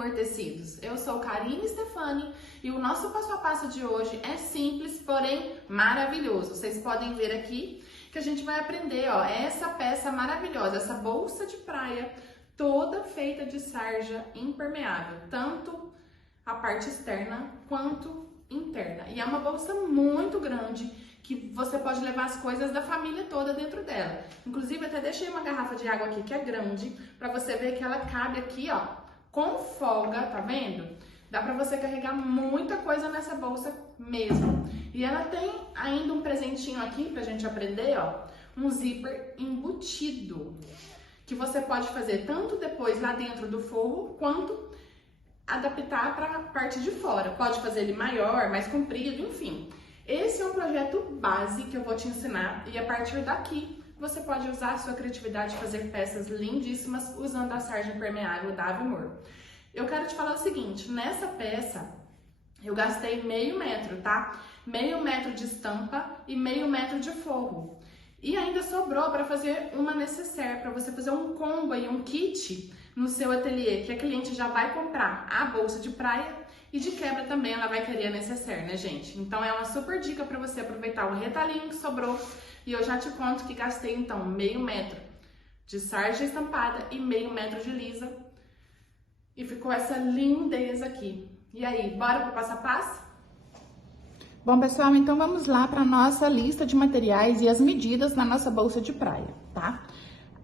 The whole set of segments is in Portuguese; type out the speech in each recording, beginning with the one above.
Humor Tecidos. Eu sou Karine Stefani e o nosso passo a passo de hoje é simples, porém maravilhoso. Vocês podem ver aqui que a gente vai aprender, ó, essa peça maravilhosa, essa bolsa de praia toda feita de sarja impermeável, tanto a parte externa quanto interna. E é uma bolsa muito grande que você pode levar as coisas da família toda dentro dela. Inclusive, até deixei uma garrafa de água aqui que é grande, pra você ver que ela cabe aqui, ó, com folga, tá vendo? Dá pra você carregar muita coisa nessa bolsa mesmo. E ela tem ainda um presentinho aqui pra gente aprender, ó, um zíper embutido, que você pode fazer tanto depois lá dentro do forro, quanto adaptar para a parte de fora. Pode fazer ele maior, mais comprido, enfim. Esse é um projeto base que eu vou te ensinar e a partir daqui você pode usar a sua criatividade e fazer peças lindíssimas usando a sarja impermeável da Avimor. Eu quero te falar o seguinte, nessa peça eu gastei meio metro, tá? Meio metro de estampa e meio metro de forro. E ainda sobrou para fazer uma necessaire, para você fazer um combo aí, um kit no seu ateliê, que a cliente já vai comprar a bolsa de praia e de quebra também ela vai querer a necessaire, né, gente? Então é uma super dica para você aproveitar o retalhinho que sobrou e eu já te conto que gastei então meio metro de sarja estampada e meio metro de lisa e ficou essa lindeza aqui. E aí, bora pro passo a passo? Bom, pessoal, então vamos lá para nossa lista de materiais e as medidas da nossa bolsa de praia, tá?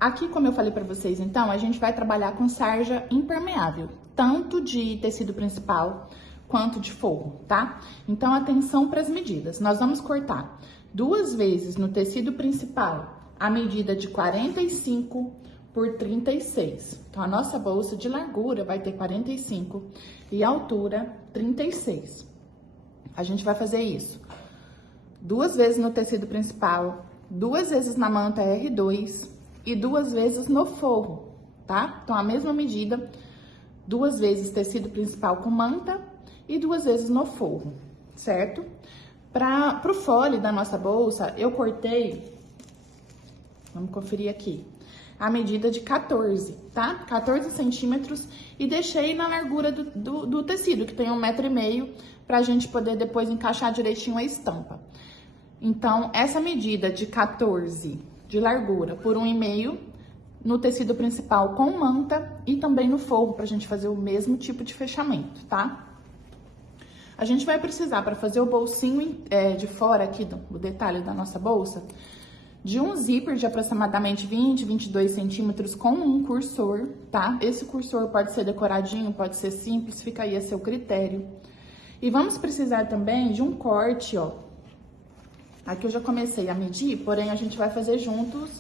Aqui, como eu falei para vocês, então, a gente vai trabalhar com sarja impermeável, tanto de tecido principal quanto de forro, tá? Então, atenção para as medidas. Nós vamos cortar 2 vezes no tecido principal a medida de 45 por 36. Então, a nossa bolsa de largura vai ter 45 e altura 36. A gente vai fazer isso 2 vezes no tecido principal, 2 vezes na manta R2 e 2 vezes no forro, tá? Então, a mesma medida, 2 vezes tecido principal com manta e 2 vezes no forro, certo? Pro fole da nossa bolsa, eu cortei, vamos conferir aqui, a medida de 14, tá? 14 centímetros e deixei na largura do tecido, que tem 1,5 m, pra gente poder depois encaixar direitinho a estampa. Então, essa medida de 14 de largura por 1,5 no tecido principal com manta e também no forro, pra gente fazer o mesmo tipo de fechamento, tá? A gente vai precisar, para fazer o bolsinho de fora aqui, o detalhe da nossa bolsa, de um zíper de aproximadamente 20, 22 centímetros com um cursor, tá? Esse cursor pode ser decoradinho, pode ser simples, fica aí a seu critério. E vamos precisar também de um corte, ó. Aqui eu já comecei a medir, porém a gente vai fazer juntos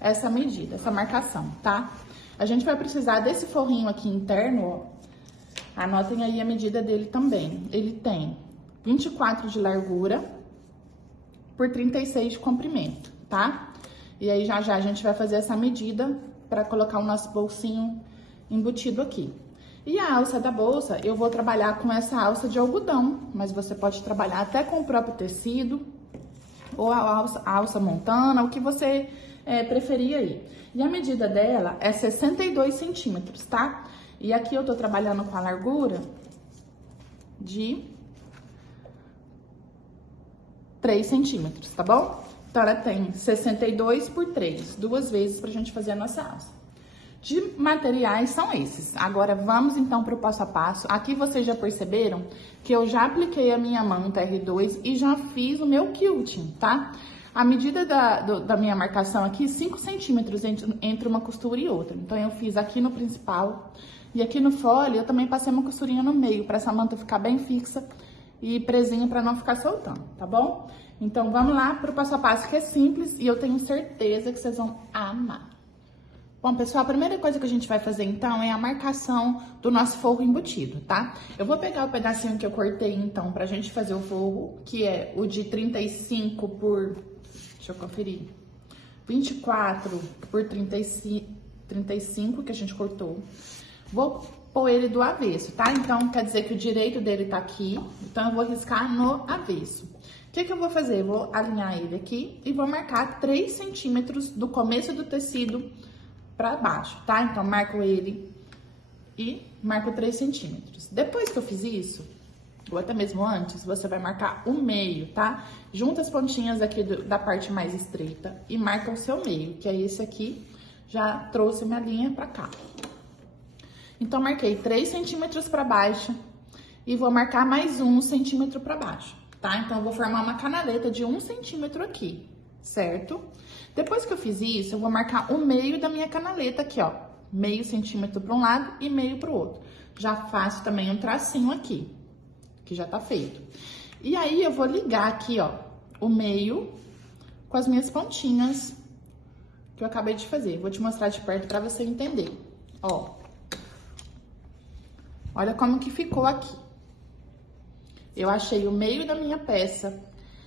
essa medida, essa marcação, tá? A gente vai precisar desse forrinho aqui interno, ó. Anotem aí a medida dele também. Ele tem 24 de largura por 36 de comprimento, tá? E aí já a gente vai fazer essa medida para colocar o nosso bolsinho embutido aqui. E a alça da bolsa, eu vou trabalhar com essa alça de algodão, mas você pode trabalhar até com o próprio tecido, ou a alça montana, o que você preferir aí. E a medida dela é 62 centímetros, tá? E aqui eu tô trabalhando com a largura de 3 centímetros, tá bom? Então, ela tem 62 por 3, 2 vezes pra gente fazer a nossa alça. De materiais são esses. Agora, vamos então pro passo a passo. Aqui vocês já perceberam que eu já apliquei a minha manta R2 e já fiz o meu quilting, tá? A medida da minha marcação aqui, 5 centímetros entre uma costura e outra. Então, eu fiz aqui no principal e aqui no fole eu também passei uma costurinha no meio, para essa manta ficar bem fixa e presinha para não ficar soltando, tá bom? Então, vamos lá pro passo a passo, que é simples e eu tenho certeza que vocês vão amar. Bom, pessoal, a primeira coisa que a gente vai fazer, então, é a marcação do nosso forro embutido, tá? Eu vou pegar o pedacinho que eu cortei, então, pra gente fazer o forro, que é o de 35 por... Deixa eu conferir. 24 por 35 que a gente cortou. Vou pôr ele do avesso, tá? Então, quer dizer que o direito dele tá aqui, então eu vou riscar no avesso. O que eu vou fazer? Eu vou alinhar ele aqui e vou marcar 3 centímetros do começo do tecido pra baixo, tá? Então, marco ele e marco 3 centímetros. Depois que eu fiz isso, ou até mesmo antes, você vai marcar o meio, tá? Junta as pontinhas aqui da parte mais estreita e marca o seu meio, que é esse aqui, já trouxe minha linha pra cá. Então, marquei 3 centímetros pra baixo e vou marcar mais 1 centímetro pra baixo, tá? Então, eu vou formar uma canaleta de 1 centímetro aqui, certo? Depois que eu fiz isso, eu vou marcar o meio da minha canaleta aqui, ó. Meio centímetro pra um lado e meio pro outro. Já faço também um tracinho aqui, que já tá feito. E aí, eu vou ligar aqui, ó, o meio com as minhas pontinhas que eu acabei de fazer. Vou te mostrar de perto pra você entender, ó. Olha como que ficou aqui. Eu achei o meio da minha peça,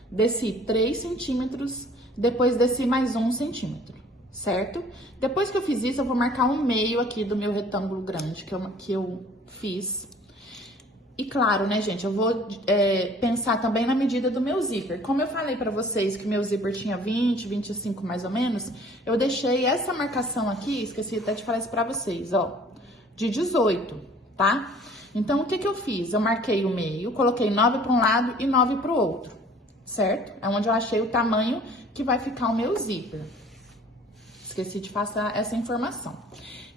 desci 3 centímetros, depois desci mais 1 centímetro, certo? Depois que eu fiz isso, eu vou marcar um meio aqui do meu retângulo grande que eu fiz. E claro, né, gente, eu vou pensar também na medida do meu zíper. Como eu falei pra vocês que meu zíper tinha 20, 25 mais ou menos, eu deixei essa marcação aqui, esqueci até de falar isso pra vocês, ó, de 18, tá? Então, o que que eu fiz? Eu marquei o meio, coloquei 9 pra um lado e 9 pro outro, certo? É onde eu achei o tamanho que vai ficar o meu zíper. Esqueci de passar essa informação.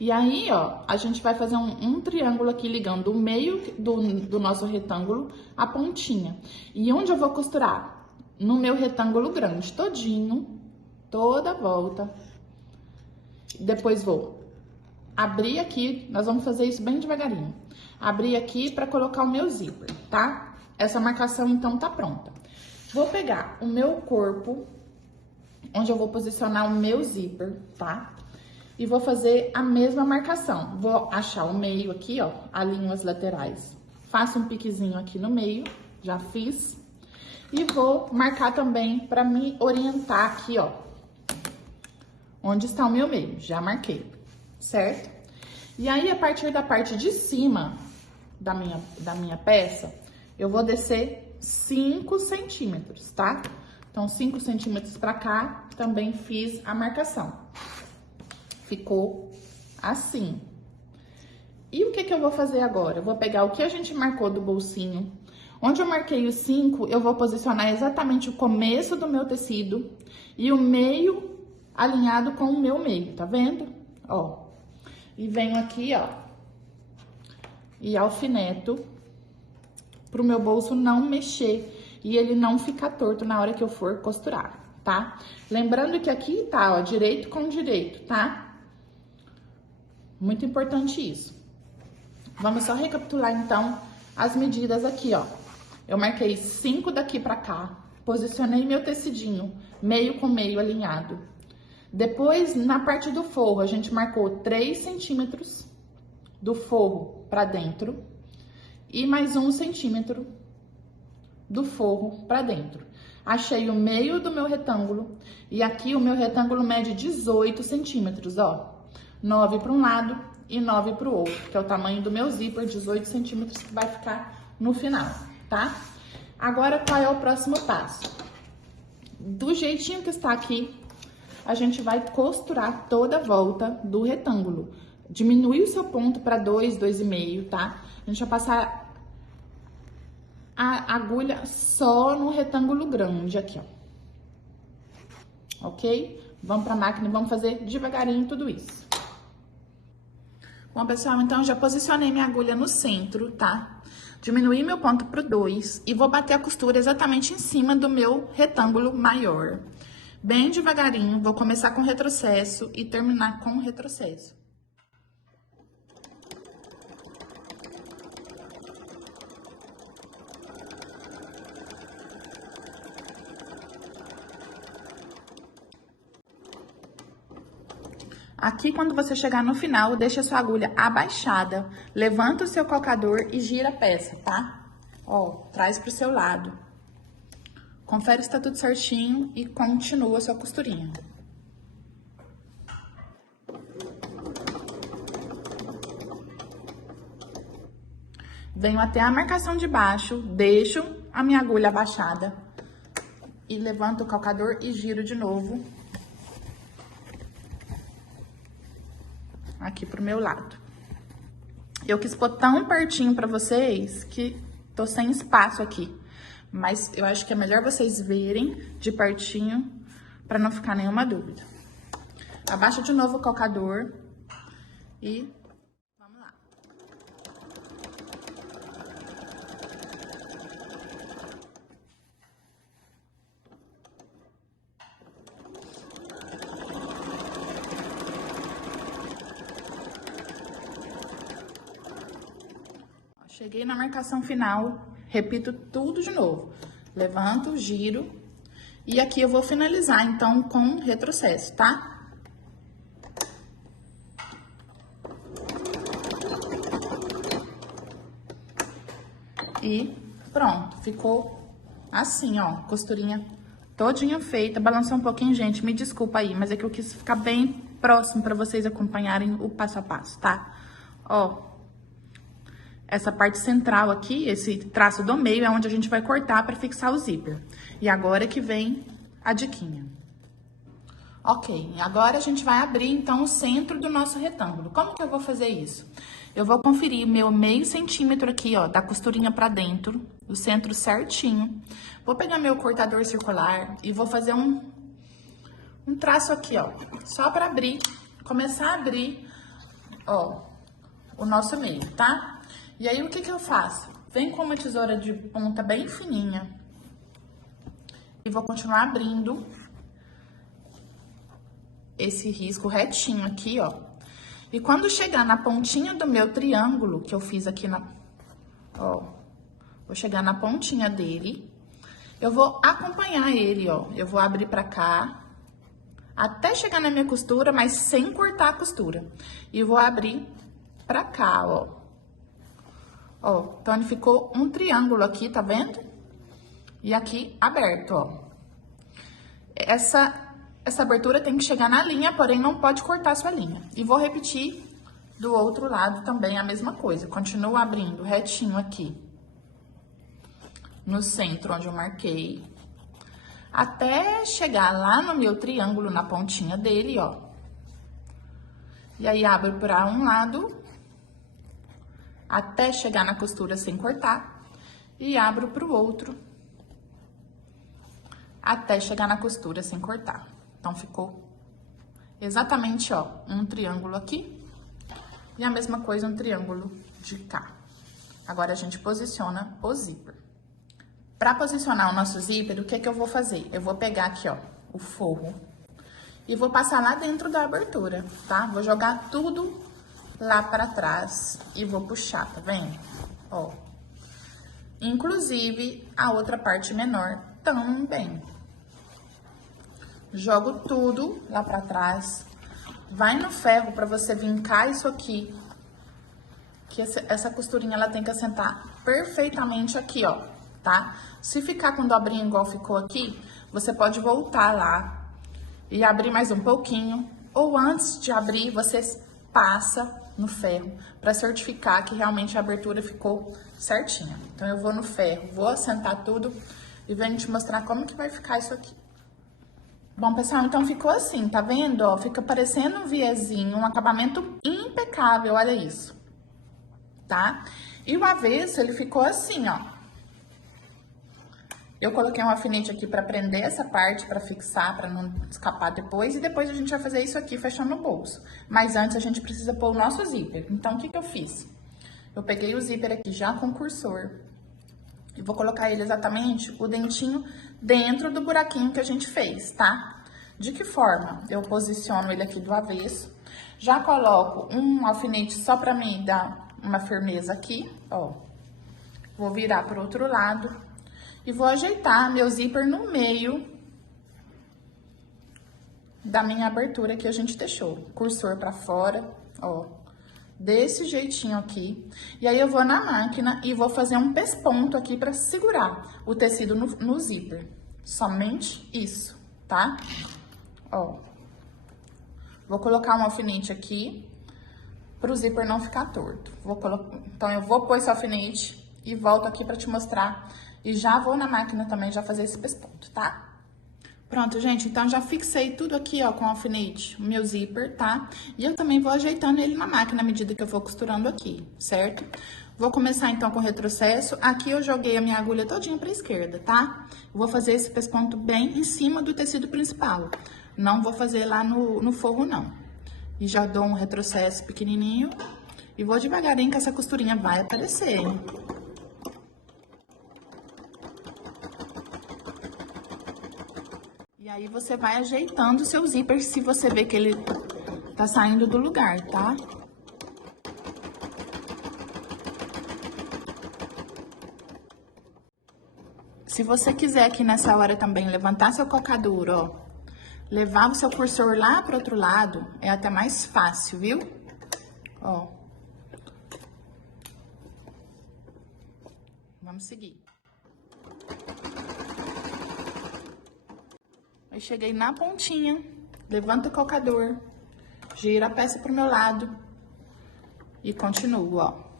E aí, ó, a gente vai fazer um triângulo aqui ligando o meio do nosso retângulo à pontinha. E onde eu vou costurar? No meu retângulo grande, todinho, toda a volta. Depois vou abrir aqui, nós vamos fazer isso bem devagarinho. Abrir aqui pra colocar o meu zíper, tá? Essa marcação, então, tá pronta. Vou pegar o meu corpo, onde eu vou posicionar o meu zíper, tá? E vou fazer a mesma marcação. Vou achar o meio aqui, ó, alinho as laterais. Faço um piquezinho aqui no meio, já fiz. E vou marcar também pra me orientar aqui, ó, onde está o meu meio. Já marquei, certo? E aí, a partir da parte de cima da minha peça, eu vou descer 5 centímetros, tá? Então, 5 centímetros pra cá, também fiz a marcação. Ficou assim. E o que que eu vou fazer agora? Eu vou pegar o que a gente marcou do bolsinho. Onde eu marquei os 5, eu vou posicionar exatamente o começo do meu tecido e o meio alinhado com o meu meio, tá vendo? Ó. E venho aqui, ó, e alfineto pro meu bolso não mexer e ele não ficar torto na hora que eu for costurar, tá? Lembrando que aqui tá, ó, direito com direito, tá? Muito importante isso. Vamos só recapitular, então, as medidas aqui, ó. Eu marquei 5 daqui pra cá, posicionei meu tecidinho, meio com meio alinhado. Depois, na parte do forro, a gente marcou 3 centímetros do forro pra dentro e mais 1 centímetro do forro pra dentro. Achei o meio do meu retângulo e aqui o meu retângulo mede 18 centímetros, ó. 9 para um lado e 9 para o outro, que é o tamanho do meu zíper, 18 centímetros, que vai ficar no final, tá? Agora, qual é o próximo passo? Do jeitinho que está aqui, a gente vai costurar toda a volta do retângulo. Diminui o seu ponto para 2, 2,5, tá? A gente vai passar a agulha só no retângulo grande aqui, ó. Ok? Vamos para a máquina e vamos fazer devagarinho tudo isso. Bom, pessoal, então já posicionei minha agulha no centro, tá? Diminuí meu ponto pro 2 e vou bater a costura exatamente em cima do meu retângulo maior. Bem devagarinho, vou começar com retrocesso e terminar com retrocesso. Aqui, quando você chegar no final, deixa a sua agulha abaixada, levanta o seu calcador e gira a peça, tá? Ó, traz pro seu lado. Confere se tá tudo certinho e continua a sua costurinha. Venho até a marcação de baixo, deixo a minha agulha abaixada e levanto o calcador e giro de novo aqui pro meu lado. Eu quis pôr tão pertinho pra vocês que tô sem espaço aqui. Mas eu acho que é melhor vocês verem de pertinho pra não ficar nenhuma dúvida. Abaixa de novo o calcador e vamos lá. Cheguei na marcação final, repito tudo de novo. Levanto, giro e aqui eu vou finalizar então com retrocesso, tá? E pronto, ficou assim, ó, costurinha todinha feita. Balançou um pouquinho, gente, me desculpa aí, mas é que eu quis ficar bem próximo pra vocês acompanharem o passo a passo, tá? Ó, essa parte central aqui, esse traço do meio, é onde a gente vai cortar pra fixar o zíper. E agora que vem a diquinha. Ok, agora a gente vai abrir, então, o centro do nosso retângulo. Como que eu vou fazer isso? Eu vou conferir meu meio centímetro aqui, ó, da costurinha pra dentro, o centro certinho. Vou pegar meu cortador circular e vou fazer um traço aqui, ó, só pra abrir, começar a abrir, ó, o nosso meio, tá? E aí, o que que eu faço? Venho com uma tesoura de ponta bem fininha e vou continuar abrindo esse risco retinho aqui, ó. E quando chegar na pontinha do meu triângulo, que eu fiz aqui ó, vou chegar na pontinha dele, eu vou acompanhar ele, ó. Eu vou abrir pra cá, até chegar na minha costura, mas sem cortar a costura. E vou abrir pra cá, ó. Ó, então ele ficou um triângulo aqui, tá vendo? E aqui aberto, ó. Essa abertura tem que chegar na linha, porém não pode cortar a sua linha. E vou repetir do outro lado também a mesma coisa. Continuo abrindo retinho aqui, no centro onde eu marquei, até chegar lá no meu triângulo, na pontinha dele, ó. E aí abro para um lado, até chegar na costura sem cortar, e abro para o outro, até chegar na costura sem cortar. Então, ficou exatamente, ó, um triângulo aqui e a mesma coisa um triângulo de cá. Agora, a gente posiciona o zíper. Para posicionar o nosso zíper, o que que eu vou fazer? Eu vou pegar aqui, ó, o forro e vou passar lá dentro da abertura, tá? Vou jogar tudo lá para trás e vou puxar, tá vendo? Ó. Inclusive, a outra parte menor também. Jogo tudo lá pra trás, vai no ferro pra você vincar isso aqui, que essa costurinha ela tem que assentar perfeitamente aqui, ó, tá? Se ficar com dobrinha igual ficou aqui, você pode voltar lá e abrir mais um pouquinho, ou antes de abrir, você passa no ferro pra certificar que realmente a abertura ficou certinha. Então, eu vou no ferro, vou assentar tudo e venho te mostrar como que vai ficar isso aqui. Bom, pessoal, então ficou assim, tá vendo? Ó, fica parecendo um viezinho, um acabamento impecável, olha isso, tá? E o avesso, ele ficou assim, ó. Eu coloquei um alfinete aqui pra prender essa parte, pra fixar, pra não escapar depois. E depois a gente vai fazer isso aqui fechando o bolso. Mas antes a gente precisa pôr o nosso zíper. Então, o que que eu fiz? Eu peguei o zíper aqui já com cursor. E vou colocar ele exatamente, o dentinho, dentro do buraquinho que a gente fez, tá? De que forma? Eu posiciono ele aqui do avesso. Já coloco um alfinete só pra mim dar uma firmeza aqui, ó. Vou virar pro outro lado. E vou ajeitar meu zíper no meio da minha abertura que a gente deixou. Cursor pra fora, ó. Desse jeitinho aqui. E aí, eu vou na máquina e vou fazer um pesponto aqui pra segurar o tecido no zíper. Somente isso, tá? Ó. Vou colocar um alfinete aqui pro zíper não ficar torto. Então, eu vou pôr esse alfinete e volto aqui pra te mostrar. E já vou na máquina também já fazer esse pesponto, tá? Pronto, gente, então já fixei tudo aqui, ó, com alfinete, o meu zíper, tá? E eu também vou ajeitando ele na máquina à medida que eu for costurando aqui, certo? Vou começar, então, com o retrocesso. Aqui eu joguei a minha agulha todinha pra esquerda, tá? Vou fazer esse pesponto bem em cima do tecido principal. Não vou fazer lá no forro, não. E já dou um retrocesso pequenininho. E vou devagarinho que essa costurinha vai aparecer, hein? E aí, você vai ajeitando o seu zíper se você vê que ele tá saindo do lugar, tá? Se você quiser aqui nessa hora também levantar seu cocador, ó, levar o seu cursor lá pro outro lado, é até mais fácil, viu? Ó. Vamos seguir. Aí, cheguei na pontinha, levanto o cocador, gira a peça pro meu lado e continuo, ó.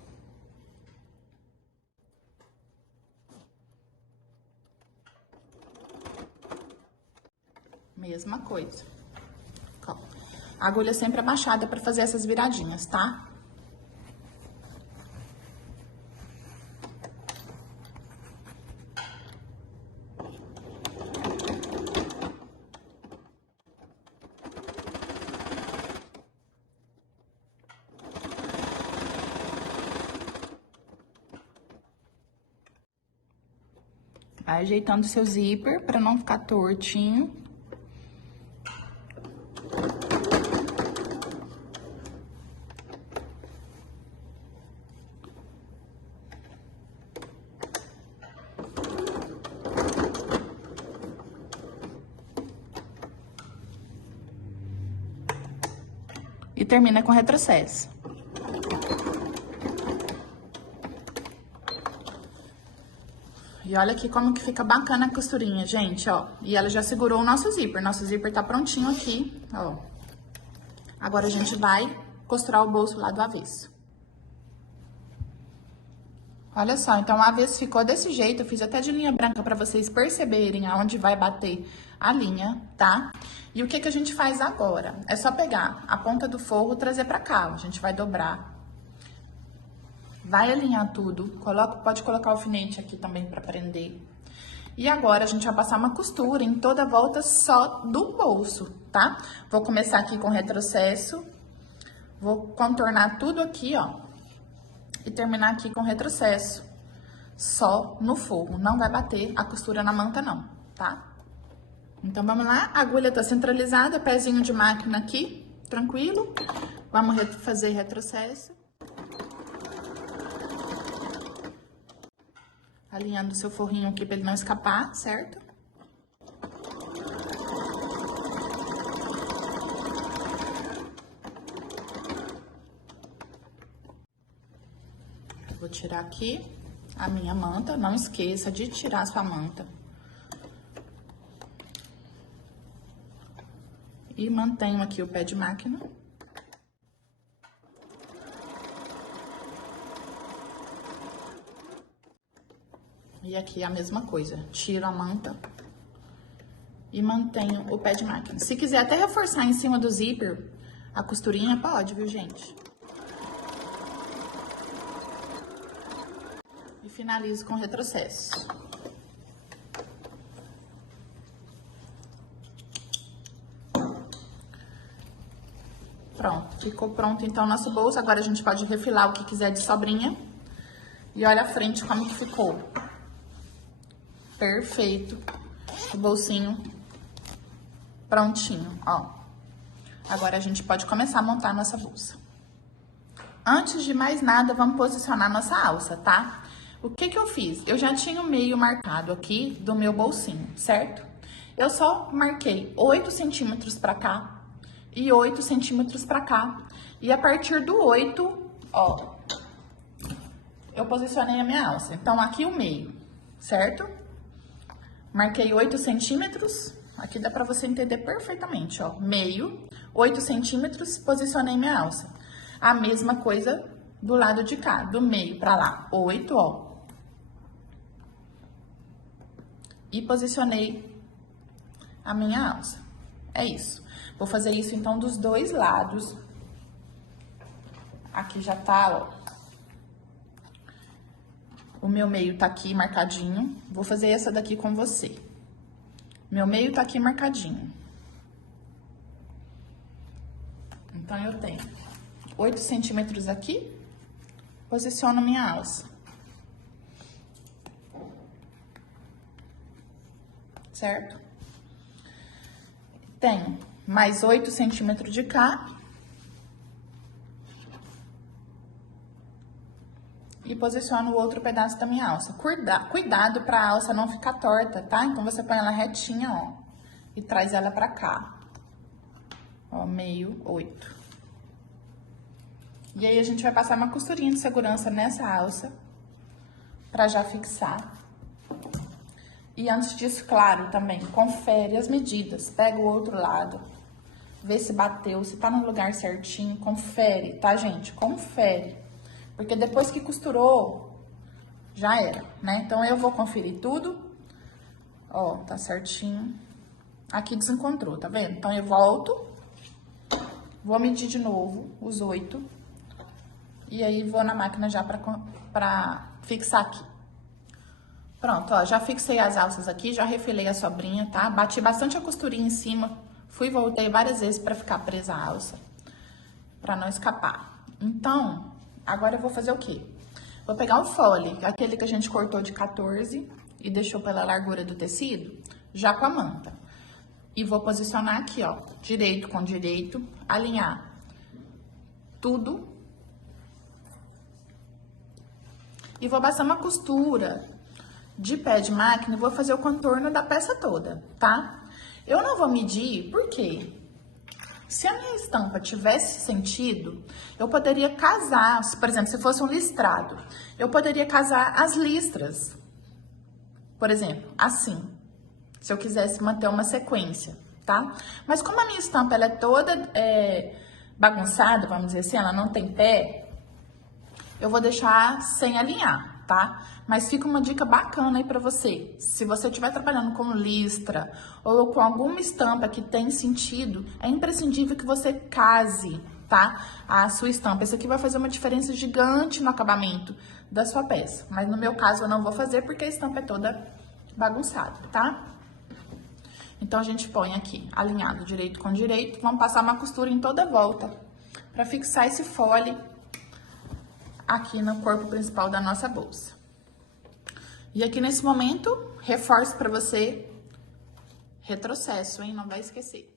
Mesma coisa. Ó. A agulha sempre abaixada pra fazer essas viradinhas, tá? Vai ajeitando o seu zíper pra não ficar tortinho. E termina com retrocesso. E olha aqui como que fica bacana a costurinha, gente, ó. E ela já segurou o nosso zíper. Nosso zíper tá prontinho aqui, ó. Agora a gente vai costurar o bolso lá do avesso. Olha só, então o avesso ficou desse jeito. Eu fiz até de linha branca pra vocês perceberem aonde vai bater a linha, tá? E o que que a gente faz agora? É só pegar a ponta do forro e trazer pra cá, ó. A gente vai dobrar. Vai alinhar tudo, pode colocar o alfinete aqui também pra prender. E agora, a gente vai passar uma costura em toda a volta só do bolso, tá? Vou começar aqui com retrocesso, vou contornar tudo aqui, ó, e terminar aqui com retrocesso, só no forro. Não vai bater a costura na manta, não, tá? Então, vamos lá, a agulha tá centralizada, pezinho de máquina aqui, tranquilo. Vamos fazer retrocesso. Alinhando o seu forrinho aqui pra ele não escapar, certo? Vou tirar aqui a minha manta, não esqueça de tirar a sua manta. E mantenho aqui o pé de máquina. E aqui a mesma coisa, tiro a manta e mantenho o pé de máquina. Se quiser até reforçar em cima do zíper, a costurinha pode, viu, gente? E finalizo com retrocesso. Pronto, ficou pronto então o nosso bolso. Agora a gente pode refilar o que quiser de sobrinha. E olha a frente como que ficou. Perfeito. O bolsinho prontinho, ó. Agora a gente pode começar a montar a nossa bolsa. Antes de mais nada, vamos posicionar nossa alça, tá? O que que eu fiz? Eu já tinha o meio marcado aqui do meu bolsinho, certo? Eu só marquei 8 centímetros pra cá e 8 centímetros pra cá. E a partir do 8, ó, eu posicionei a minha alça. Então, aqui o meio, certo? Marquei 8 centímetros, aqui dá pra você entender perfeitamente, ó. Meio, 8 centímetros, posicionei minha alça. A mesma coisa do lado de cá, do meio pra lá, 8, ó. E posicionei a minha alça. É isso. Vou fazer isso, então, dos dois lados. Aqui já tá, ó. O meu meio tá aqui marcadinho. Vou fazer essa daqui com você. Meu meio tá aqui marcadinho. Então, eu tenho 8 centímetros aqui. Posiciono minha alça. Certo? Tenho mais 8 centímetros de cá. E posiciono o outro pedaço da minha alça. Cuidado pra alça não ficar torta, tá? Então, você põe ela retinha, ó. E traz ela pra cá. Ó, meio 8. E aí, a gente vai passar uma costurinha de segurança nessa alça. Pra já fixar. E antes disso, claro, também, confere as medidas. Pega o outro lado. Vê se bateu, se tá no lugar certinho. Confere, tá, gente? Confere. Porque depois que costurou, já era, né? Então, eu vou conferir tudo. Ó, tá certinho. Aqui desencontrou, tá vendo? Então, eu volto. Vou medir de novo os 8. E aí, vou na máquina já pra fixar aqui. Pronto, ó, já fixei as alças aqui, já refilei a sobrinha, tá? Bati bastante a costurinha em cima. Fui e voltei várias vezes pra ficar presa a alça. Pra não escapar. Então... Agora eu vou fazer o quê? Vou pegar o fole, aquele que a gente cortou de 14 e deixou pela largura do tecido, já com a manta. E vou posicionar aqui, ó, direito com direito, alinhar tudo. E vou passar uma costura de pé de máquina e vou fazer o contorno da peça toda, tá? Eu não vou medir, por quê? Se a minha estampa tivesse sentido, eu poderia casar, por exemplo, se fosse um listrado, eu poderia casar as listras, por exemplo, assim, se eu quisesse manter uma sequência, tá? Mas como a minha estampa, ela é toda bagunçada, vamos dizer assim, ela não tem pé, eu vou deixar sem alinhar, tá? Mas fica uma dica bacana aí pra você. Se você estiver trabalhando com listra ou com alguma estampa que tem sentido, é imprescindível que você case, tá? A sua estampa. Isso aqui vai fazer uma diferença gigante no acabamento da sua peça. Mas no meu caso eu não vou fazer porque a estampa é toda bagunçada, tá? Então a gente põe aqui, alinhado direito com direito. Vamos passar uma costura em toda a volta pra fixar esse fole aqui no corpo principal da nossa bolsa. E aqui nesse momento, reforço pra você, retrocesso, hein? Não vai esquecer.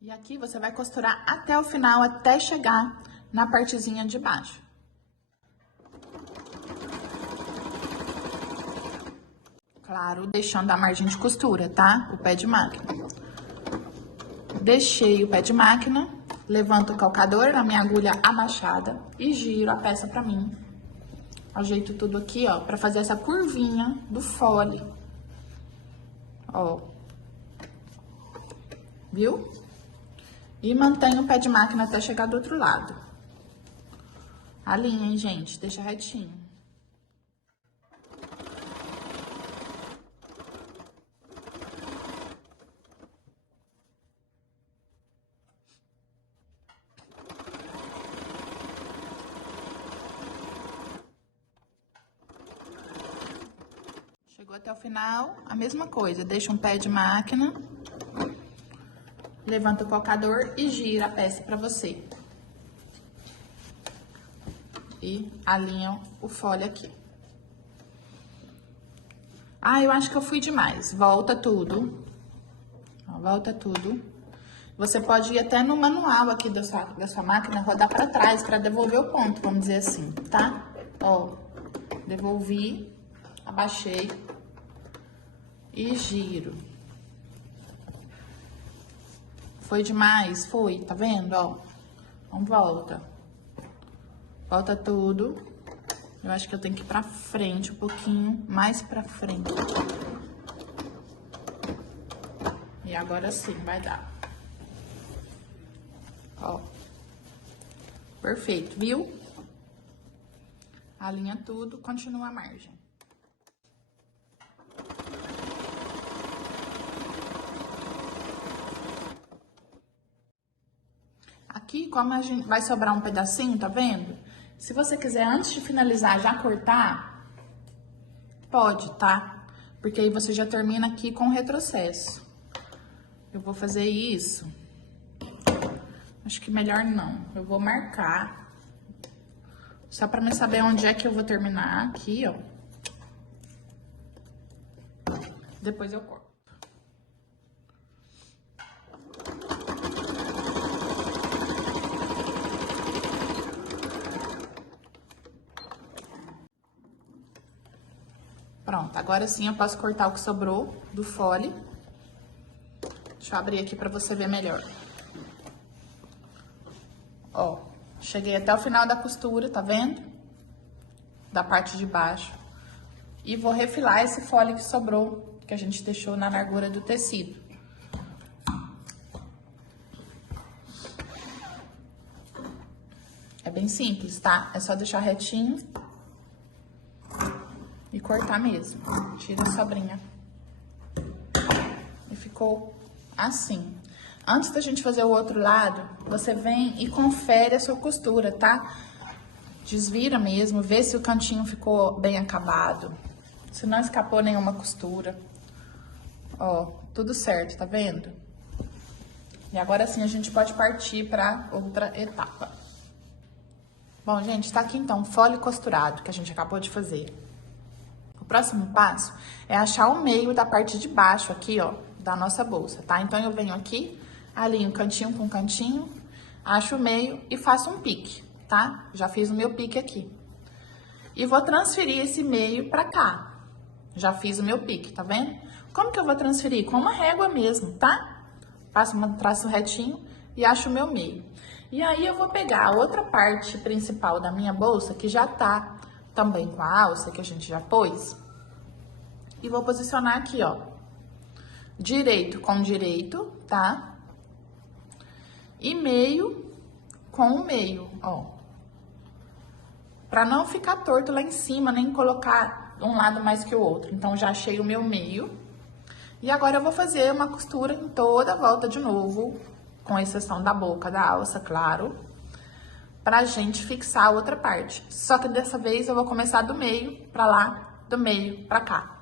E aqui você vai costurar até o final, até chegar na partezinha de baixo. Claro, deixando a margem de costura, tá? O pé de máquina. Deixei o pé de máquina, levanto o calcador na minha agulha abaixada e giro a peça pra mim. Ajeito tudo aqui, ó, pra fazer essa curvinha do fole. Ó. Viu? E mantenho o pé de máquina até chegar do outro lado. Alinha, hein, gente? Deixa retinho. Chegou até o final, a mesma coisa. Deixa um pé de máquina. Levanta o calcador e gira a peça pra você. E alinha o fole aqui. Ah, eu acho que eu fui demais. Volta tudo. Ó, volta tudo. Você pode ir até no manual aqui da sua máquina, rodar pra trás pra devolver o ponto, vamos dizer assim, tá? Ó, devolvi, abaixei e giro. Foi demais? Foi, tá vendo, ó? Então, volta. Volta tudo. Eu acho que eu tenho que ir pra frente, um pouquinho mais pra frente. E agora sim, vai dar. Ó. Perfeito, viu? Alinha tudo, continua a margem. Aqui, como a gente vai sobrar um pedacinho, tá vendo? Se você quiser, antes de finalizar, já cortar, pode, tá? Porque aí você já termina aqui com o retrocesso. Eu vou fazer isso. Acho que melhor não. Eu vou marcar. Só pra mim saber onde é que eu vou terminar. Aqui, ó. Depois eu corto. Pronto, agora sim eu posso cortar o que sobrou do fole. Deixa eu abrir aqui pra você ver melhor. Ó, cheguei até o final da costura, tá vendo? Da parte de baixo. E vou refilar esse fole que sobrou, que a gente deixou na largura do tecido. É bem simples, tá? É só deixar retinho e cortar mesmo. Tira a sobrinha. E ficou assim. Antes da gente fazer o outro lado, você vem e confere a sua costura, tá? Desvira mesmo, vê se o cantinho ficou bem acabado. Se não escapou nenhuma costura. Ó, tudo certo, tá vendo? E agora sim a gente pode partir para outra etapa. Bom, gente, tá aqui então o fole costurado que a gente acabou de fazer. O próximo passo é achar o meio da parte de baixo aqui, ó, da nossa bolsa, tá? Então, eu venho aqui, alinho cantinho com cantinho, acho o meio e faço um pique, tá? Já fiz o meu pique aqui. E vou transferir esse meio pra cá. Já fiz o meu pique, tá vendo? Como que eu vou transferir? Com uma régua mesmo, tá? Faço um traço retinho e acho o meu meio. E aí, eu vou pegar a outra parte principal da minha bolsa, que já tá também com a alça, que a gente já pôs. E vou posicionar aqui, ó. Direito com direito, tá? E meio com o meio, ó. Pra não ficar torto lá em cima, nem colocar um lado mais que o outro. Então, já achei o meu meio. E agora, eu vou fazer uma costura em toda a volta de novo, com exceção da boca da alça, claro, pra gente fixar a outra parte. Só que dessa vez, eu vou começar do meio pra lá, do meio pra cá.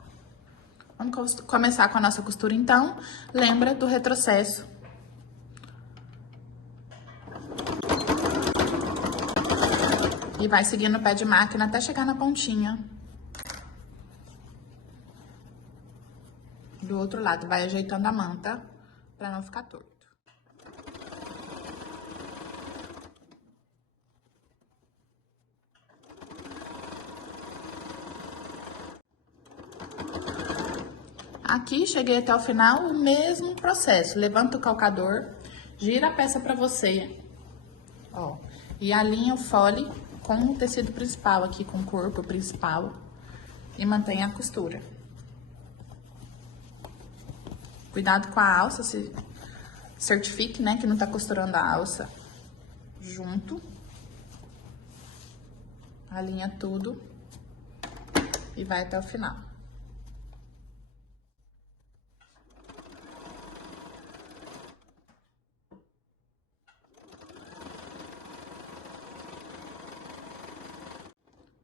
Vamos começar com a nossa costura, então. Lembra do retrocesso. E vai seguindo o pé de máquina até chegar na pontinha. Do outro lado, vai ajeitando a manta pra não ficar torto. Aqui, cheguei até o final, o mesmo processo. Levanta o calcador, gira a peça pra você, ó. E alinha o fole com o tecido principal aqui, com o corpo principal. E mantenha a costura. Cuidado com a alça, se certifique, né, que não tá costurando a alça junto. Alinha tudo e vai até o final.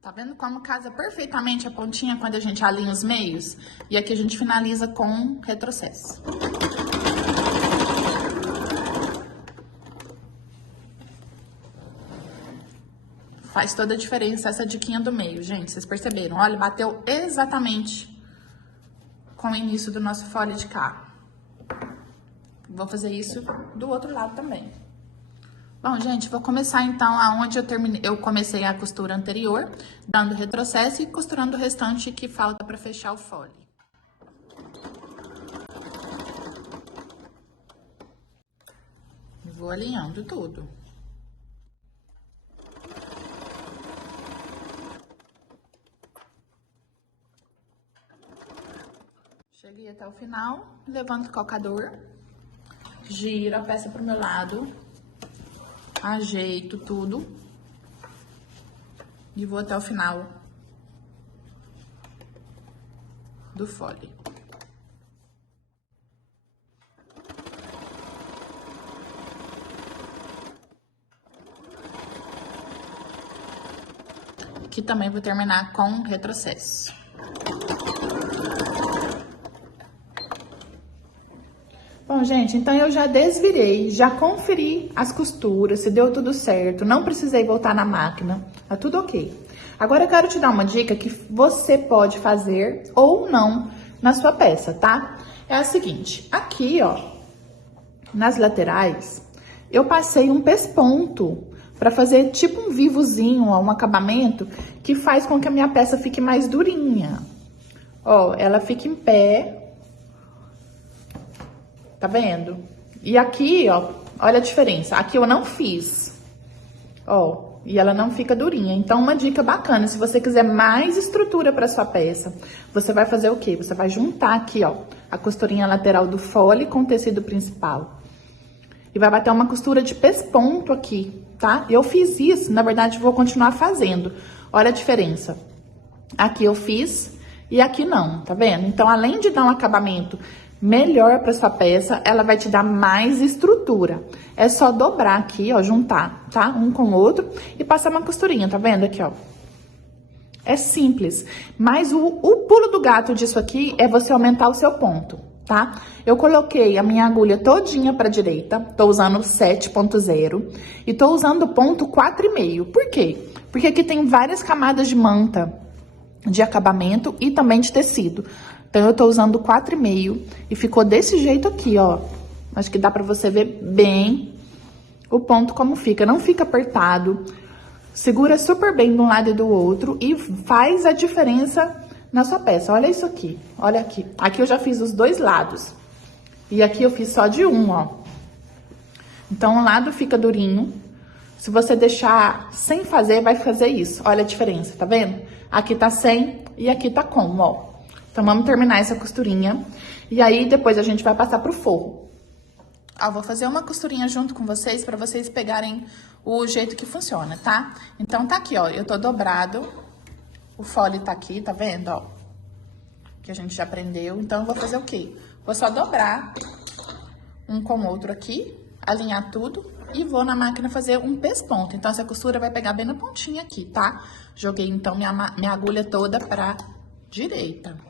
Tá vendo como casa perfeitamente a pontinha quando a gente alinha os meios? E aqui a gente finaliza com retrocesso. Faz toda a diferença essa diquinha do meio, gente. Vocês perceberam? Olha, bateu exatamente com o início do nosso fole de cá. Vou fazer isso do outro lado também. Bom, gente, vou começar então aonde eu comecei a costura anterior, dando retrocesso e costurando o restante que falta para fechar o fole. Vou alinhando tudo. Cheguei até o final, levanto o calcador, giro a peça pro meu lado. Ajeito tudo E vou até o final do fole. Aqui também vou terminar com retrocesso. Bom, gente, então eu já desvirei, já conferi as costuras, se deu tudo certo, não precisei voltar na máquina, tá tudo ok. Agora eu quero te dar uma dica que você pode fazer ou não na sua peça, tá? É a seguinte, aqui, ó, nas laterais, eu passei um pesponto pra fazer tipo um vivozinho, ó, um acabamento que faz com que a minha peça fique mais durinha. Ó, ela fica em pé. Tá vendo? E aqui, ó, olha a diferença. Aqui eu não fiz. Ó, e ela não fica durinha. Então, uma dica bacana, se você quiser mais estrutura pra sua peça, você vai fazer o quê? Você vai juntar aqui, ó, a costurinha lateral do fole com o tecido principal. E vai bater uma costura de pesponto aqui, tá? Eu fiz isso, na verdade, vou continuar fazendo. Olha a diferença. Aqui eu fiz e aqui não, tá vendo? Então, além de dar um acabamento melhor para sua peça, ela vai te dar mais estrutura. É só dobrar aqui, ó, juntar, tá? Um com o outro e passar uma costurinha, tá vendo aqui, ó? É simples, mas o pulo do gato disso aqui é você aumentar o seu ponto, tá? Eu coloquei a minha agulha todinha pra direita, tô usando 7.0 e tô usando o ponto 4,5. Por quê? Porque aqui tem várias camadas de manta, de acabamento e também de tecido. Então, eu tô usando 4,5 e ficou desse jeito aqui, ó. Acho que dá pra você ver bem o ponto como fica. Não fica apertado, segura super bem de um lado e do outro e faz a diferença na sua peça. Olha isso aqui, olha aqui. Aqui eu já fiz os dois lados e aqui eu fiz só de um, ó. Então, um lado fica durinho. Se você deixar sem fazer, vai fazer isso. Olha a diferença, tá vendo? Aqui tá sem e aqui tá com, ó. Então, vamos terminar essa costurinha. E aí, depois a gente vai passar pro forro. Ó, vou fazer uma costurinha junto com vocês pra vocês pegarem o jeito que funciona, tá? Então, tá aqui, ó. Eu tô dobrado. O fole tá aqui, tá vendo, ó? Que a gente já aprendeu. Então, eu vou fazer o quê? Vou só dobrar um com o outro aqui, alinhar tudo e vou na máquina fazer um pesponto. Então, essa costura vai pegar bem na pontinha aqui, tá? Joguei, então, minha agulha toda pra direita.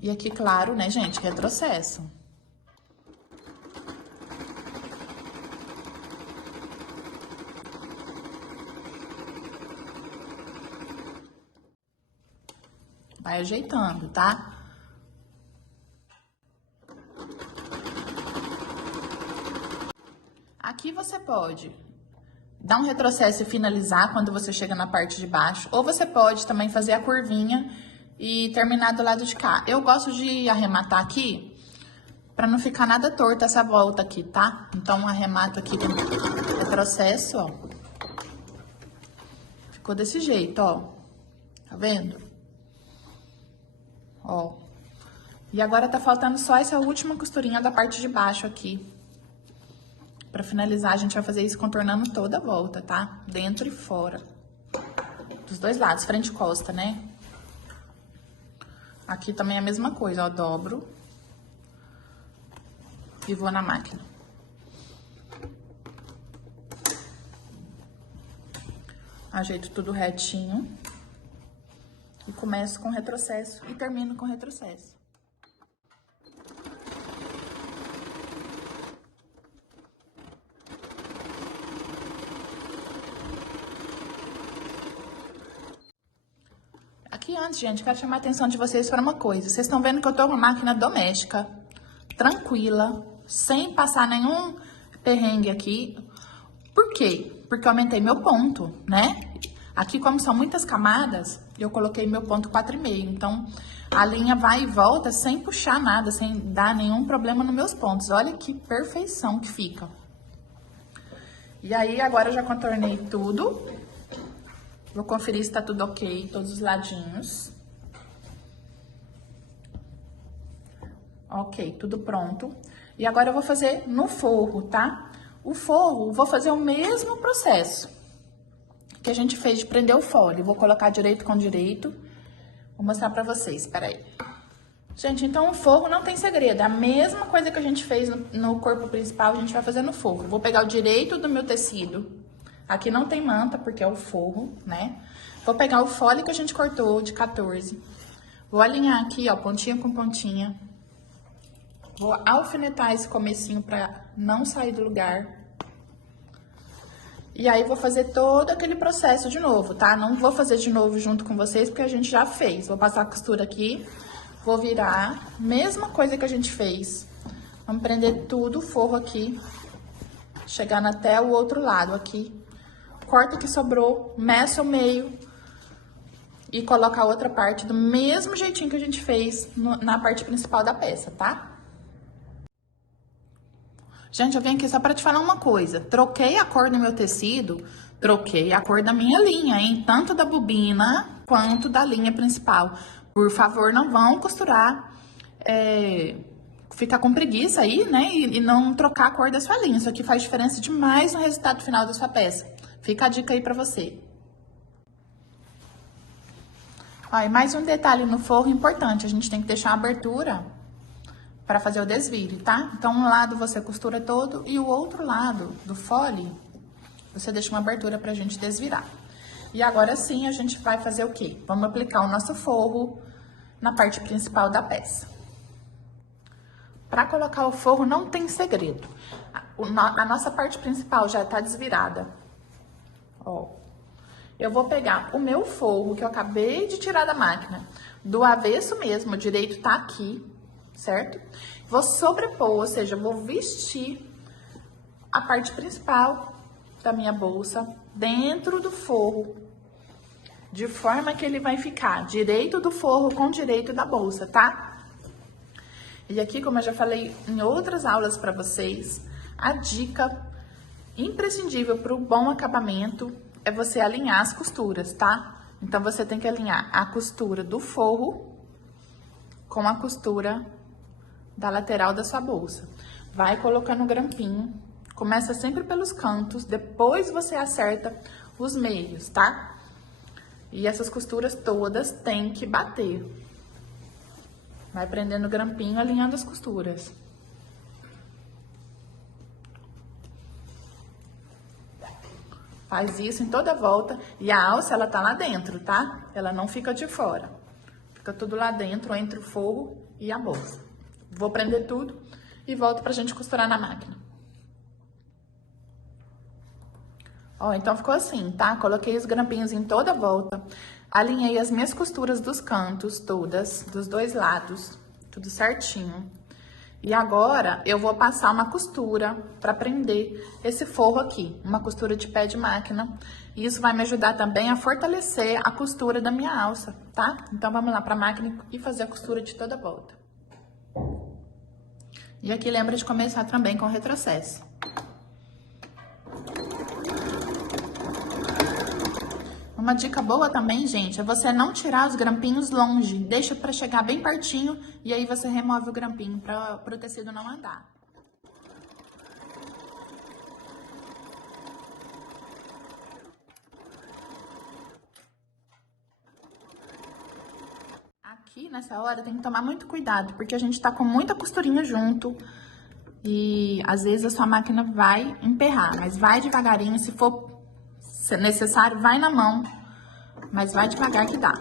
E aqui, claro, né, gente, retrocesso. Vai ajeitando, tá? Aqui você pode dar um retrocesso e finalizar quando você chega na parte de baixo. Ou você pode também fazer a curvinha e terminar do lado de cá. Eu gosto de arrematar aqui pra não ficar nada torto essa volta aqui, tá? Então, arremato aqui com retrocesso, ó. Ficou desse jeito, ó. Tá vendo? Ó. E agora tá faltando só essa última costurinha da parte de baixo aqui. Pra finalizar, a gente vai fazer isso contornando toda a volta, tá? Dentro e fora. Dos dois lados, frente e costa, né? Aqui também é a mesma coisa, ó, dobro e vou na máquina. Ajeito tudo retinho e começo com retrocesso e termino com retrocesso. Aqui antes, gente, quero chamar a atenção de vocês para uma coisa. Vocês estão vendo que eu tô com uma máquina doméstica, tranquila, sem passar nenhum perrengue aqui. Por quê? Porque eu aumentei meu ponto, né? Aqui, como são muitas camadas, eu coloquei meu ponto 4,5. Então, a linha vai e volta sem puxar nada, sem dar nenhum problema nos meus pontos. Olha que perfeição que fica. E aí, agora eu já contornei tudo. Vou conferir se tá tudo ok, todos os ladinhos. Ok, tudo pronto. E agora eu vou fazer no forro, tá? O forro, vou fazer o mesmo processo que a gente fez de prender o fole. Vou colocar direito com direito. Vou mostrar pra vocês, peraí. Gente, então o forro não tem segredo. A mesma coisa que a gente fez no corpo principal, a gente vai fazer no forro. Vou pegar o direito do meu tecido. Aqui não tem manta, porque é o forro, né? Vou pegar o fole que a gente cortou de 14. Vou alinhar aqui, ó, pontinha com pontinha. Vou alfinetar esse comecinho pra não sair do lugar. E aí, vou fazer todo aquele processo de novo, tá? Não vou fazer de novo junto com vocês, porque a gente já fez. Vou passar a costura aqui, vou virar, mesma coisa que a gente fez. Vamos prender tudo o forro aqui, chegando até o outro lado aqui. Corta o que sobrou, meça o meio e coloca a outra parte do mesmo jeitinho que a gente fez na parte principal da peça, tá? Gente, eu vim aqui só pra te falar uma coisa. Troquei a cor do meu tecido, troquei a cor da minha linha, hein? Tanto da bobina quanto da linha principal. Por favor, não vão costurar, ficar com preguiça aí, né? E não trocar a cor da sua linha. Isso aqui faz diferença demais no resultado final da sua peça. Fica a dica aí pra você. Ó, e mais um detalhe no forro importante. A gente tem que deixar uma abertura para fazer o desvire, tá? Então, um lado você costura todo e o outro lado do fole, você deixa uma abertura pra gente desvirar. E agora sim, a gente vai fazer o quê? Vamos aplicar o nosso forro na parte principal da peça. Para colocar o forro não tem segredo. A nossa parte principal já tá desvirada. Ó. Eu vou pegar o meu forro que eu acabei de tirar da máquina, do avesso mesmo, o direito tá aqui, certo? Vou sobrepor, ou seja, vou vestir a parte principal da minha bolsa dentro do forro, de forma que ele vai ficar direito do forro com direito da bolsa, tá? E aqui, como eu já falei em outras aulas pra vocês, a dica imprescindível para o bom acabamento é você alinhar as costuras, tá? Então, você tem que alinhar a costura do forro com a costura da lateral da sua bolsa. Vai colocando o grampinho, começa sempre pelos cantos, depois você acerta os meios, tá? E essas costuras todas tem que bater. Vai prendendo o grampinho, alinhando as costuras. Faz isso em toda a volta e a alça, ela tá lá dentro, tá? Ela não fica de fora. Fica tudo lá dentro, entre o forro e a bolsa. Vou prender tudo e volto pra gente costurar na máquina. Ó, então ficou assim, tá? Coloquei os grampinhos em toda a volta. Alinhei as minhas costuras dos cantos, todas, dos dois lados, tudo certinho. E agora, eu vou passar uma costura pra prender esse forro aqui, uma costura de pé de máquina. E isso vai me ajudar também a fortalecer a costura da minha alça, tá? Então, vamos lá pra máquina e fazer a costura de toda a volta. E aqui, lembra de começar também com o retrocesso. Uma dica boa também, gente, é você não tirar os grampinhos longe. Deixa pra chegar bem pertinho e aí você remove o grampinho para o tecido não andar. Aqui, nessa hora, tem que tomar muito cuidado, porque a gente tá com muita costurinha junto e às vezes a sua máquina vai emperrar, mas vai devagarinho, se for necessário, vai na mão, mas vai devagar que dá.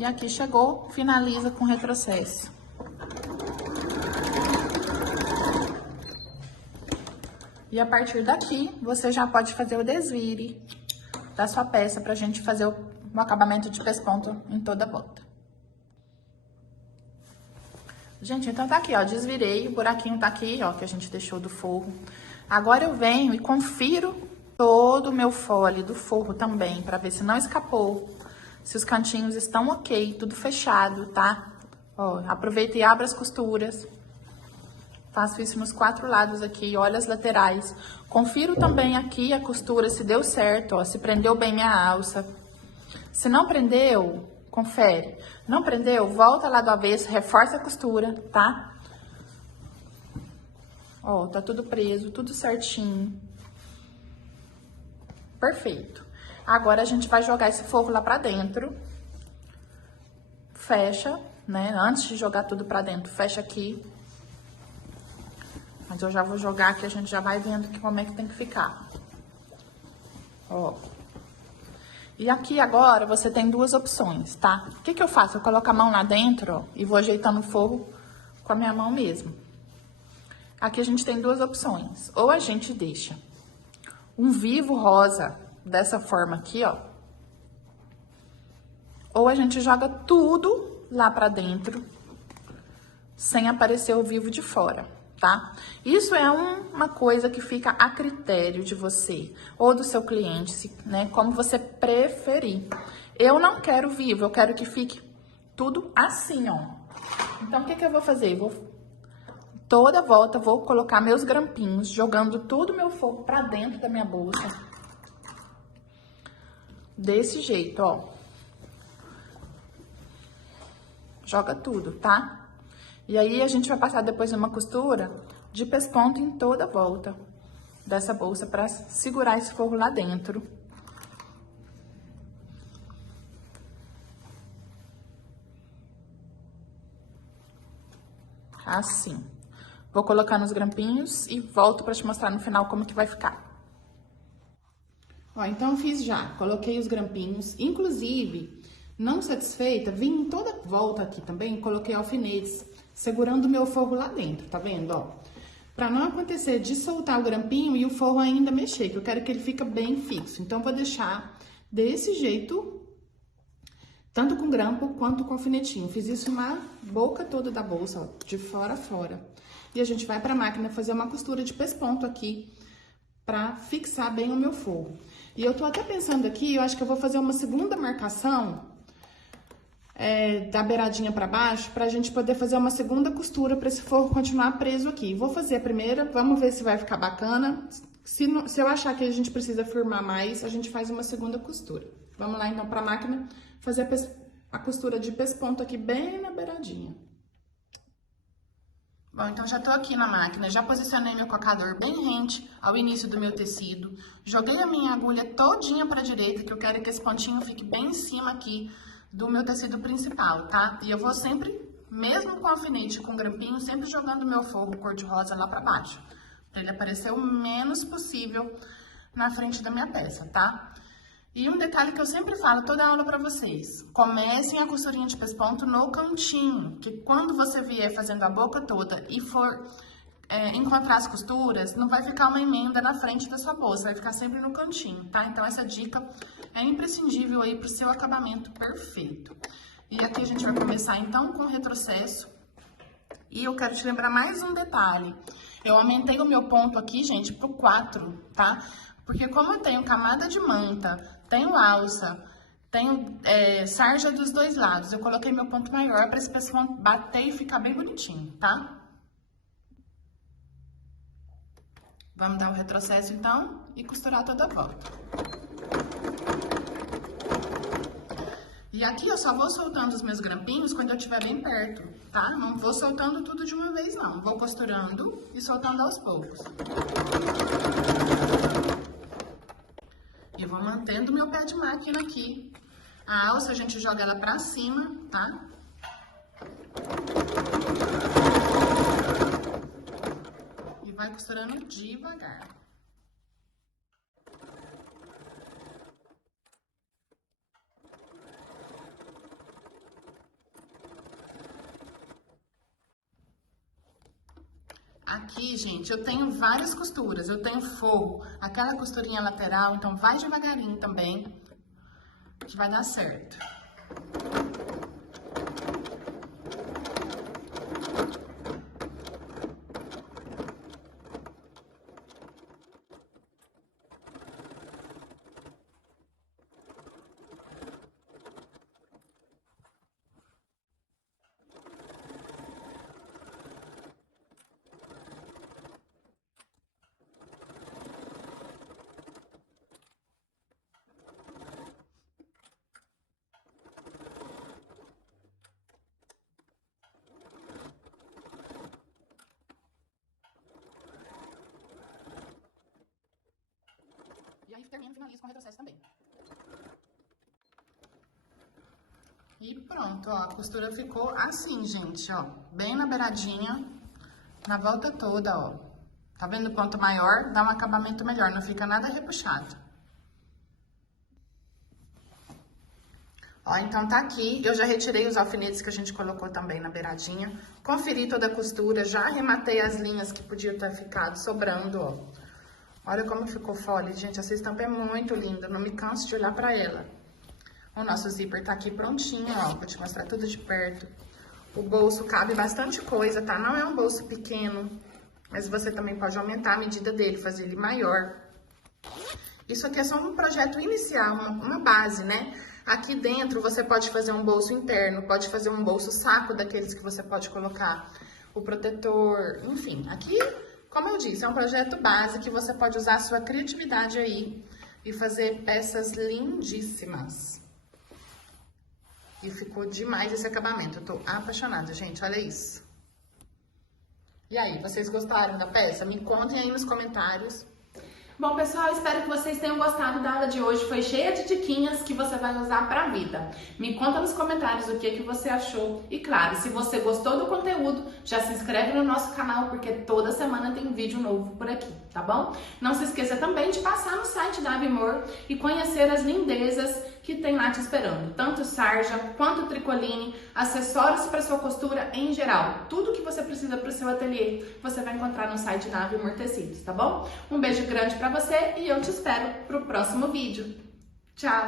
E aqui chegou, finaliza com retrocesso. E a partir daqui, você já pode fazer o desvire da sua peça pra gente fazer o acabamento de pesponto em toda a volta. Gente, então tá aqui, ó, desvirei, o buraquinho tá aqui, ó, que a gente deixou do forro. Agora eu venho e confiro todo o meu fole do forro também, pra ver se não escapou, se os cantinhos estão ok, tudo fechado, tá? Ó, aproveita e abre as costuras. Faço isso nos 4 lados aqui, olha as laterais. Confiro também aqui a costura, se deu certo, ó, se prendeu bem minha alça. Se não prendeu, confere. Não prendeu, volta lá do avesso, reforça a costura, tá? Ó, tá tudo preso, tudo certinho. Perfeito. Agora a gente vai jogar esse forro lá pra dentro. Fecha, né? Antes de jogar tudo pra dentro, fecha aqui. Mas eu já vou jogar aqui, a gente já vai vendo como é que tem que ficar. Ó. E aqui agora você tem 2 opções, tá? O que que eu faço? Eu coloco a mão lá dentro, ó, e vou ajeitando o forro com a minha mão mesmo. Aqui a gente tem 2 opções. Ou a gente deixa um vivo rosa dessa forma aqui, ó. Ou a gente joga tudo lá pra dentro, sem aparecer o vivo de fora. Tá? Isso é uma coisa que fica a critério de você ou do seu cliente, né? Como você preferir. Eu não quero vivo, eu quero que fique tudo assim, ó. Então, o que que eu vou fazer? Toda volta, vou colocar meus grampinhos, jogando tudo meu forro pra dentro da minha bolsa. Desse jeito, ó. Joga tudo, tá? E aí, a gente vai passar depois uma costura de pesponto em toda a volta dessa bolsa pra segurar esse forro lá dentro. Assim. Vou colocar nos grampinhos e volto pra te mostrar no final como que vai ficar. Ó, então fiz já. Coloquei os grampinhos. Inclusive, não satisfeita, vim em toda volta aqui também, coloquei alfinetes segurando o meu forro lá dentro, tá vendo, ó? Pra não acontecer de soltar o grampinho e o forro ainda mexer, que eu quero que ele fique bem fixo. Então, eu vou deixar desse jeito, tanto com grampo quanto com alfinetinho. Fiz isso na boca toda da bolsa, ó, de fora a fora. E a gente vai pra máquina fazer uma costura de pesponto aqui, pra fixar bem o meu forro. E eu tô até pensando aqui, eu acho que eu vou fazer uma segunda marcação da beiradinha pra baixo, pra gente poder fazer uma segunda costura pra esse forro continuar preso aqui. Vou fazer a primeira, vamos ver se vai ficar bacana. Se eu achar que a gente precisa firmar mais, a gente faz uma segunda costura. Vamos lá, então, pra máquina fazer a costura de pesponto aqui bem na beiradinha. Bom, então já tô aqui na máquina, já posicionei meu cocador bem rente ao início do meu tecido. Joguei a minha agulha todinha pra direita, que eu quero que esse pontinho fique bem em cima aqui do meu tecido principal, tá? E eu vou sempre, mesmo com alfinete, com grampinho, sempre jogando meu forro cor-de-rosa lá pra baixo, pra ele aparecer o menos possível na frente da minha peça, tá? E um detalhe que eu sempre falo toda aula pra vocês, comecem a costurinha de pesponto no cantinho, que quando você vier fazendo a boca toda e for encontrar as costuras, não vai ficar uma emenda na frente da sua bolsa, vai ficar sempre no cantinho, tá? Então, essa dica é imprescindível aí pro seu acabamento perfeito. E aqui a gente vai começar, então, com o retrocesso. E eu quero te lembrar mais um detalhe. Eu aumentei o meu ponto aqui, gente, pro 4, tá? Porque como eu tenho camada de manta, tenho alça, tenho sarja dos 2 lados, eu coloquei meu ponto maior para esse pesponto bater e ficar bem bonitinho, tá? Vamos dar o retrocesso, então, e costurar toda a volta. E aqui eu só vou soltando os meus grampinhos quando eu estiver bem perto, tá? Não vou soltando tudo de uma vez, não. Vou costurando e soltando aos poucos. E vou mantendo meu pé de máquina aqui. A alça a gente joga ela pra cima, tá? E vai costurando devagar. Ó, Aqui, gente, eu tenho várias costuras, eu tenho forro, aquela costurinha lateral, então vai devagarinho também, que vai dar certo. E aí finalizo com retrocesso também. E pronto, ó, a costura ficou assim, gente, ó, bem na beiradinha, na volta toda, ó. Tá vendo o ponto maior? Dá um acabamento melhor, não fica nada repuxado. Ó, então tá aqui, eu já retirei os alfinetes que a gente colocou também na beiradinha, conferi toda a costura, já arrematei as linhas que podiam ter ficado sobrando, ó. Olha como ficou fole, gente, essa estampa é muito linda, não me canso de olhar pra ela. O nosso zíper tá aqui prontinho, ó, vou te mostrar tudo de perto. O bolso cabe bastante coisa, tá? Não é um bolso pequeno, mas você também pode aumentar a medida dele, fazer ele maior. Isso aqui é só um projeto inicial, uma base, né? Aqui dentro você pode fazer um bolso interno, pode fazer um bolso saco daqueles que você pode colocar o protetor, enfim. Aqui, como eu disse, é um projeto base que você pode usar a sua criatividade aí e fazer peças lindíssimas. E ficou demais esse acabamento, eu tô apaixonada, gente, olha isso. E aí, vocês gostaram da peça? Me contem aí nos comentários. Bom, pessoal, espero que vocês tenham gostado da aula de hoje. Foi cheia de diquinhas que você vai usar pra vida. Me conta nos comentários o que você achou. E claro, se você gostou do conteúdo, já se inscreve no nosso canal, porque toda semana tem vídeo novo por aqui, tá bom? Não se esqueça também de passar no site da Avimor e conhecer as lindezas que tem lá te esperando. Tanto sarja, quanto tricoline, acessórios para sua costura em geral. Tudo que você precisa para o seu ateliê, você vai encontrar no site da Avimor Tecidos, tá bom? Um beijo grande para você e eu te espero pro próximo vídeo. Tchau!